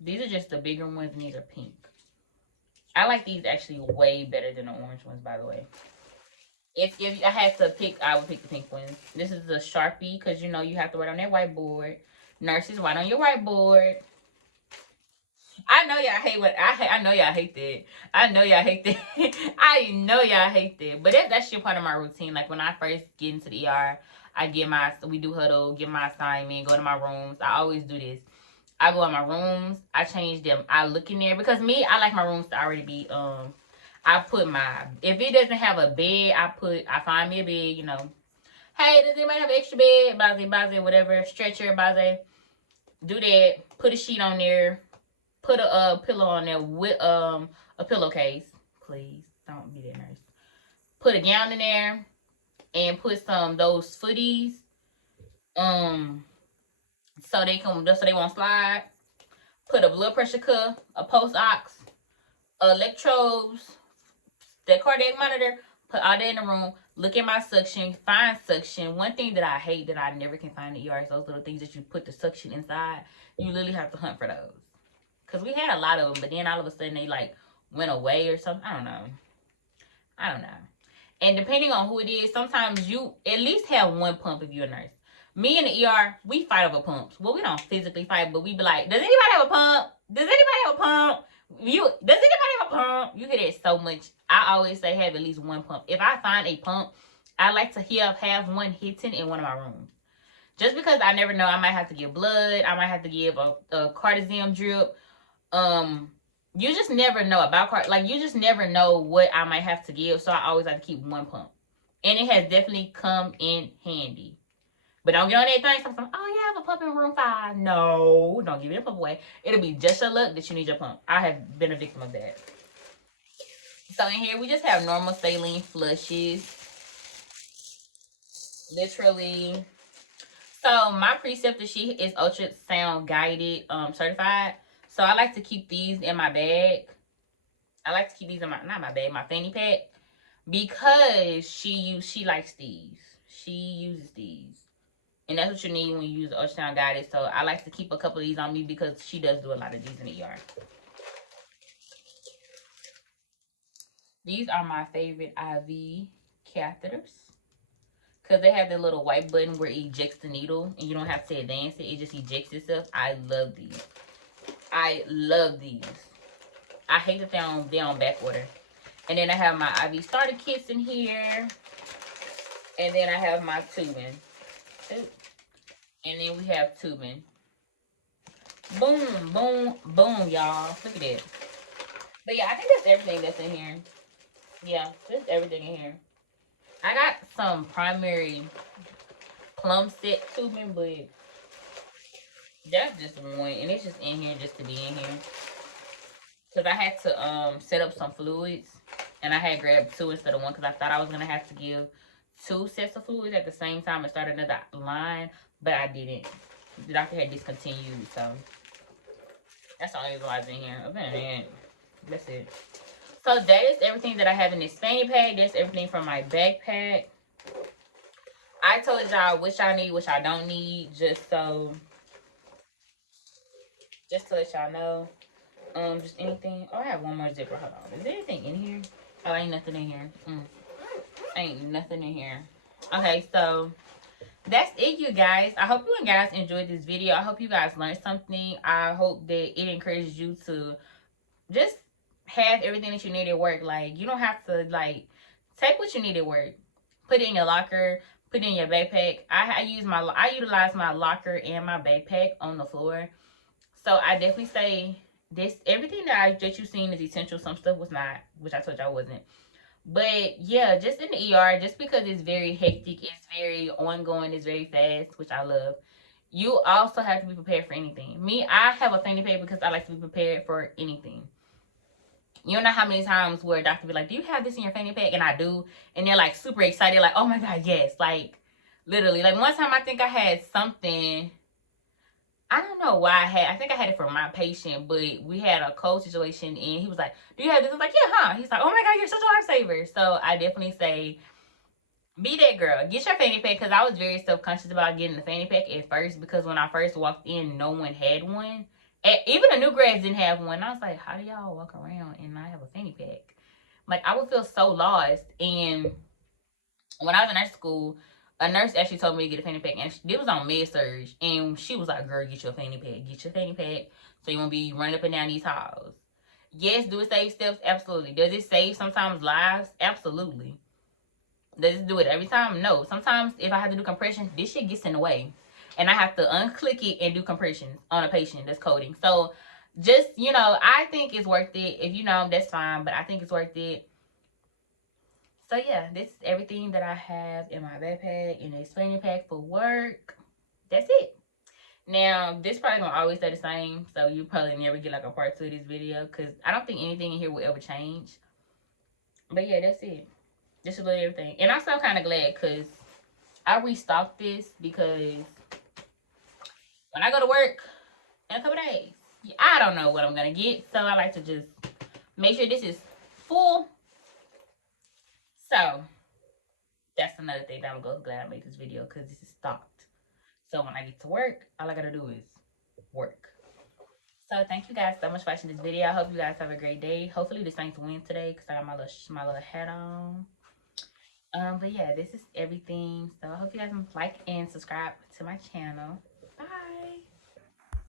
These are just the bigger ones, and these are pink. I like these actually way better than the orange ones, by the way. If I had to pick, I would pick the pink ones. This is the Sharpie, because you know you have to write on that whiteboard. Nurses, write on your whiteboard. I know y'all hate I know y'all hate that. I know y'all hate that. I know y'all hate that. But that's just part of my routine. Like when I first get into the ER, we do huddle, get my assignment, go to my rooms. I always do this. I go in my rooms, I change them, I look in there because me, I like my rooms to already be I put my, if it doesn't have a bed, I find me a bed, you know. Hey, does anybody have an extra bed? Baze, whatever, stretcher, baze. Do that. Put a sheet on there. Put a pillow on there with a pillowcase. Please don't be that nurse. Put a gown in there and put those footies so they won't slide. Put a blood pressure cuff, a post ox, electrodes, the cardiac monitor. Put all that in the room. Look at my suction. Find suction. One thing that I hate that I never can find in the ER is those little things that you put the suction inside. You literally have to hunt for those. Because we had a lot of them, but then all of a sudden they like went away or something. I don't know. And depending on who it is, sometimes you at least have one pump if you're a nurse. Me and the ER, we fight over pumps. Well, we don't physically fight, but we be like, does anybody have a pump? Does anybody have a pump? Does anybody have a pump? You hear that so much. I always say have at least one pump. If I find a pump, I like to have one hitting in one of my rooms. Just because I never know, I might have to give blood. I might have to give a Cardizem drip. You just never know about you just never know what I might have to give. So I always like to keep one pump. And it has definitely come in handy. But don't get on that thing. Oh, yeah, I have a pump in room 5. No, don't give your pump away. It'll be just your luck that you need your pump. I have been a victim of that. So in here, we just have normal saline flushes. Literally. So my preceptor, she is ultrasound guided, certified. So I like to keep these in my bag. I like to keep these in my fanny pack. Because she likes these. She uses these. And that's what you need when you use the ultrasound guided. So I like to keep a couple of these on me because she does do a lot of these in the ER. These are my favorite IV catheters. Because they have the little white button where it ejects the needle. And you don't have to advance it. It just ejects itself. I love these. I love these. I hate that they're on back order. And then I have my IV starter kits in here. And then I have my tubing. And then we have tubing. Boom, boom, boom, y'all. Look at that. But yeah, I think that's everything that's in here. Yeah, that's everything in here. I got some primary plum set tubing, but that's just one. And it's just in here just to be in here. Because I had to set up some fluids. And I had grabbed 2 instead of 1 because I thought I was going to have to give 2 sets of fluids at the same time and start another line. But I didn't. The doctor had discontinued, so that's the only reason why it's in here. Other than that, that's it. So that is everything that I have in this fanny pack. That's everything from my backpack. I told y'all which I need, which I don't need, just to let y'all know. Just anything. Oh, I have one more zipper. Hold on. Is there anything in here? Oh, ain't nothing in here. Ain't nothing in here. Okay, so that's it, you guys. I hope you guys enjoyed this video. I hope you guys learned something. I hope that it encourages you to just have everything that you need at work. Like, you don't have to, like, take what you need at work. Put it in your locker. Put it in your backpack. I utilize my locker and my backpack on the floor. So I definitely say this, everything that you've seen is essential. Some stuff was not, which I told y'all wasn't. But yeah, just in the ER, just because it's very hectic, it's very ongoing, it's very fast, which I love. You also have to be prepared for anything. Me, I have a fanny pack because I like to be prepared for anything. You don't know how many times where a doctor be like, do you have this in your fanny pack? And I do. And they're like super excited, like, oh my God, yes. Like, literally. Like, one time I think I had something. I don't know why I think I had it for my patient, but we had a cold situation and he was like, do you have this? I was like, yeah, huh? He's like, oh my God, you're such a lifesaver. So I definitely say, be that girl. Get your fanny pack, because I was very self-conscious about getting the fanny pack at first, because when I first walked in, no one had one. Even the new grads didn't have one. I was like, how do y'all walk around and not have a fanny pack? Like, I would feel so lost. And when I was in nursing school, a nurse actually told me to get a fanny pack, and it was on med-surg, and she was like, girl, get your fanny pack. Get your fanny pack so you won't be running up and down these halls. Yes, do it save steps? Absolutely. Does it save sometimes lives? Absolutely. Does it do it every time? No. Sometimes if I have to do compression, this shit gets in the way. And I have to unclick it and do compressions on a patient that's coding. So just, you know, I think it's worth it. If you know, that's fine. But I think it's worth it. So yeah, this is everything that I have in my backpack, in the explaining pack for work. That's it. Now, this probably gonna always stay the same, so you probably never get like a part 2 of this video, because I don't think anything in here will ever change. But yeah, that's it. This is literally everything. And I'm so kind of glad, because I restocked this, because when I go to work in a couple days, I don't know what I'm gonna get, so I like to just make sure this is full. So that's another thing that I'm glad I made this video, because this is stocked. So when I get to work, all I gotta do is work. So thank you guys so much for watching this video. I hope you guys have a great day. Hopefully the Saints win today, because I got my little hat on. But yeah, this is everything. So I hope you guys like and subscribe to my channel.